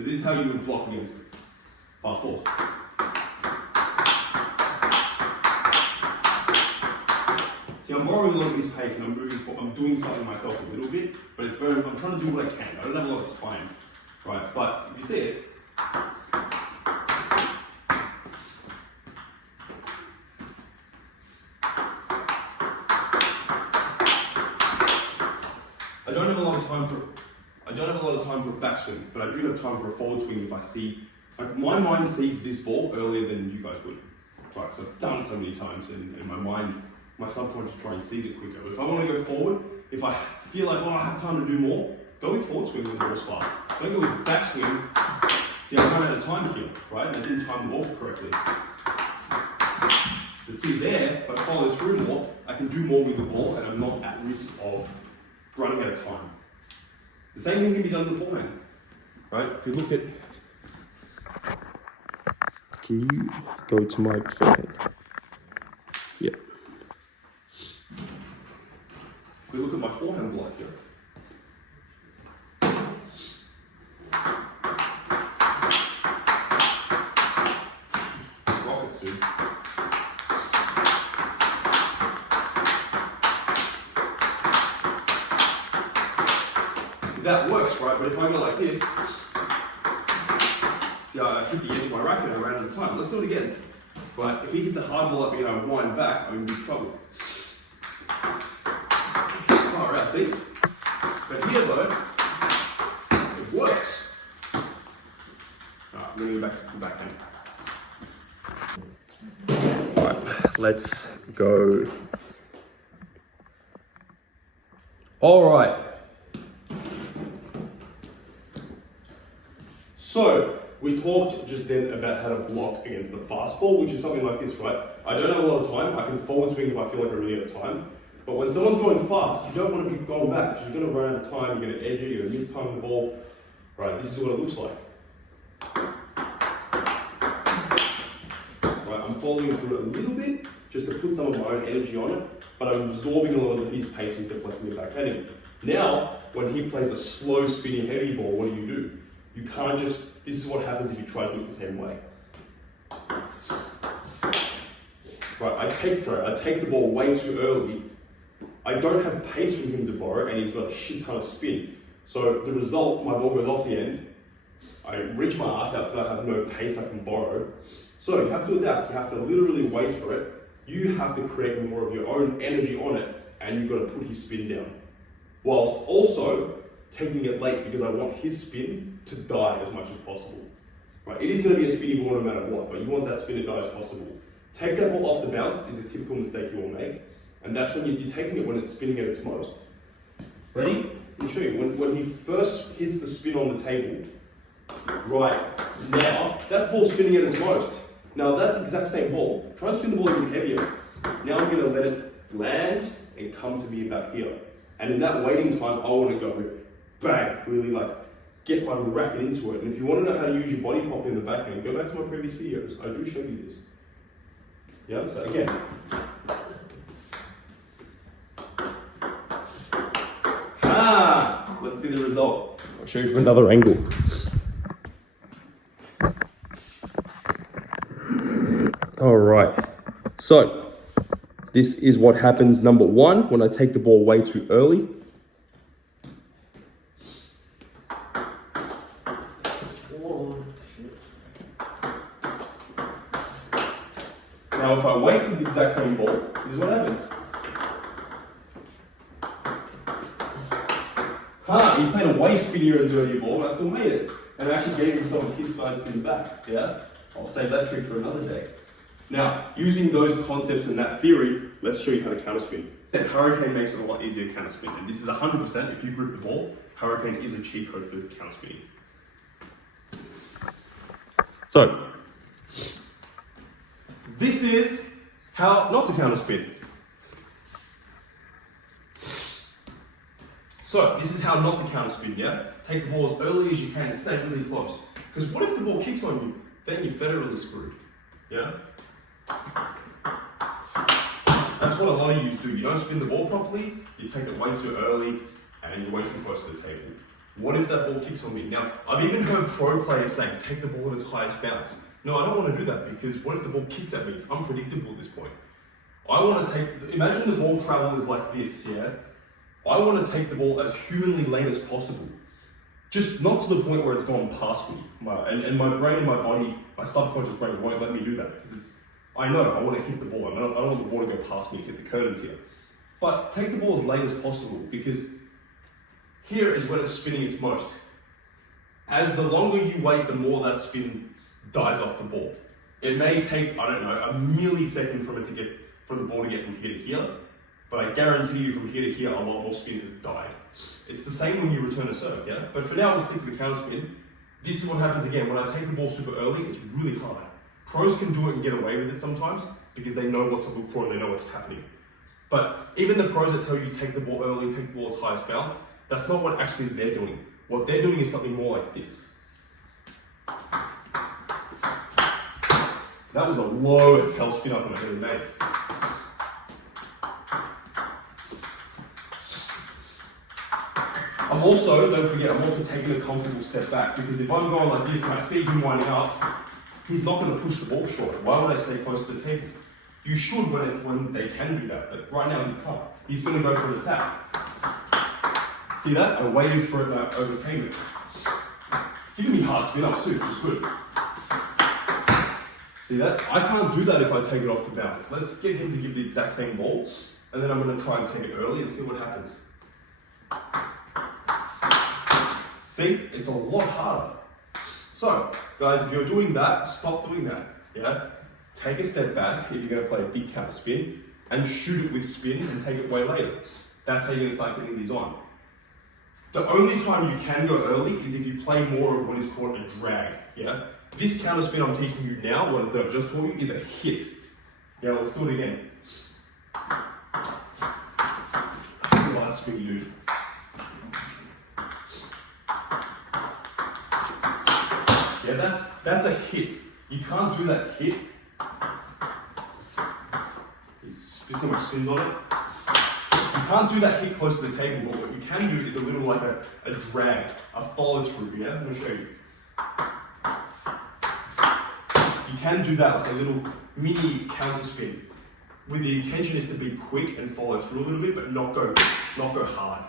So this is how you would block against fast balls. See, I'm borrowing a lot of his pace and I'm doing something myself a little bit, but I'm trying to do what I can. I don't have a lot of time, right? But if you see it, I don't have a lot of time for a backswing, but I do have time for a forward swing if I see, like my mind sees this ball earlier than you guys would, right? Because I've done it so many times and my subconscious brain sees it quicker. But if I want to go forward, if I feel like, I have time to do more, go with forward swing when the ball's fast. Don't go with backswing. See, I ran out of time here, right? And I didn't time the ball correctly. But see there, if I follow through more, I can do more with the ball and I'm not at risk of running out of time. The same thing can be done in the forehand, right? If you look at, can you go to my forehand? Yeah. If we look at my forehand block here, rockets, dude. That works, right? But if I go like this, see, I hit the edge of my racket, I ran out of time. Let's do it again. Right? If he hits a hard ball at me and I wind back, I'm in big trouble. Alright, see? But here though, it works. Alright, I'm going to go back to the backhand. Alright, let's go. Alright. So, we talked just then about how to block against the fastball, which is something like this, right? I don't have a lot of time. I can forward swing if I feel like I really have time. But when someone's going fast, you don't want to be going back because you're going to run out of time, you're going to edge it, you're going to mistime the ball. Right, this is what it looks like. Right, I'm following through it a little bit just to put some of my own energy on it, but I'm absorbing a lot of his pace and deflecting it back at him. Now, when he plays a slow, spinning, heavy ball, what do? You can't just, this is what happens if you try to do it the same way. Right, I take the ball way too early. I don't have pace from him to borrow and he's got a shit ton of spin. So the result, my ball goes off the end. I reach my ass out because I have no pace I can borrow. So you have to adapt, you have to literally wait for it. You have to create more of your own energy on it and you've got to put his spin down. Whilst also taking it late because I want his spin to die as much as possible. Right? It is going to be a spinny ball no matter what, but you want that spin to die as possible. Take that ball off the bounce is a typical mistake you will make, and that's when you're taking it when it's spinning at its most. Ready? Let me show you. When he first hits the spin on the table, right now, that ball's spinning at its most. Now that exact same ball, try and spin the ball even heavier. Now I'm going to let it land and come to me about here. And in that waiting time, I want to go bang, really like get my racket into it. And if you want to know how to use your body pop in the backhand, go back to my previous videos. I do show you this. Yeah, so again. Let's see the result. I'll show you from another angle. All right, so this is what happens, number one, when I take the ball way too early. Now, if I wait for the exact same ball, this is what happens. He played a way spinnier and dirtier ball, but I still made it. And I actually gave him some of his side spin back, yeah? I'll save that trick for another day. Now, using those concepts and that theory, let's show you how to counterspin. Hurricane makes it a lot easier to counterspin, and this is 100%, if you grip the ball, Hurricane is a cheat code for counterspinning. So, this is how not to counterspin. So, this is how not to counterspin, yeah? Take the ball as early as you can and stay really close. Because what if the ball kicks on you? Then you're federally screwed, yeah? That's what a lot of you do. You don't spin the ball properly, you take it way too early, and you're way too close to the table. What if that ball kicks on me? Now, I've even heard pro players saying, take the ball at its highest bounce. No, I don't want to do that because what if the ball kicks at me? It's unpredictable at this point. I want to imagine the ball travel is like this, yeah? I want to take the ball as humanly late as possible. Just not to the point where it's gone past me. And my brain and my body, my subconscious brain won't let me do that because I know I want to hit the ball. I don't want the ball to go past me and hit the curtains here. But take the ball as late as possible because here is when it's spinning its most. As the longer you wait, the more that spin dies off the ball. It may take, I don't know, a millisecond for the ball to get from here to here, but I guarantee you from here to here, a lot more spin has died. It's the same when you return a serve, yeah? But for now, we'll stick to the counter spin. This is what happens again. When I take the ball super early, it's really hard. Pros can do it and get away with it sometimes because they know what to look for and they know what's happening. But even the pros that tell you take the ball early, take the ball at its highest bounce, that's not what actually they're doing. What they're doing is something more like this. That was a low as hell spin up on a heavy mate. I'm also, don't forget, I'm also taking a comfortable step back because if I'm going like this and I see him winding up, he's not going to push the ball short. Why would I stay close to the table? You should when they can do that, but right now he can't. He's going to go for an attack. See that? I waited for it and I overcame it. It's giving me hard spin ups too, which is good. See that? I can't do that if I take it off the bounce. Let's get him to give the exact same ball, and then I'm going to try and take it early and see what happens. See? It's a lot harder. So, guys, if you're doing that, stop doing that. Yeah? Take a step back if you're going to play a big counter spin, and shoot it with spin and take it way later. That's how you're going to start getting these on. The only time you can go early is if you play more of what is called a drag. Yeah? This counter spin I'm teaching you now, what I've just taught you, is a hit. Yeah, let's do it again. Oh, that's big, dude. Yeah, that's a hit. You can't do that hit. See how much spins on it? You can't do that hit close to the table, but what you can do is a little like a drag, a follow through, yeah? I'm going to show you. You can do that like a little mini counter spin. With the intention is to be quick and follow through a little bit, but not go hard.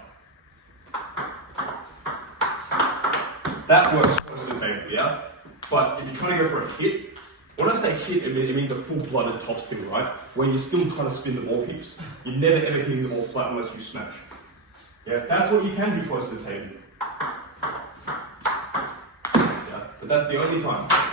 That works close to the table, yeah? But if you're trying to go for a hit, when I say hit, it means a full-blooded topspin, right? When you're still trying to spin the ball heaps. You're never ever hitting the ball flat unless you smash. Yeah, that's what you can do close to the table. Yeah, but that's the only time.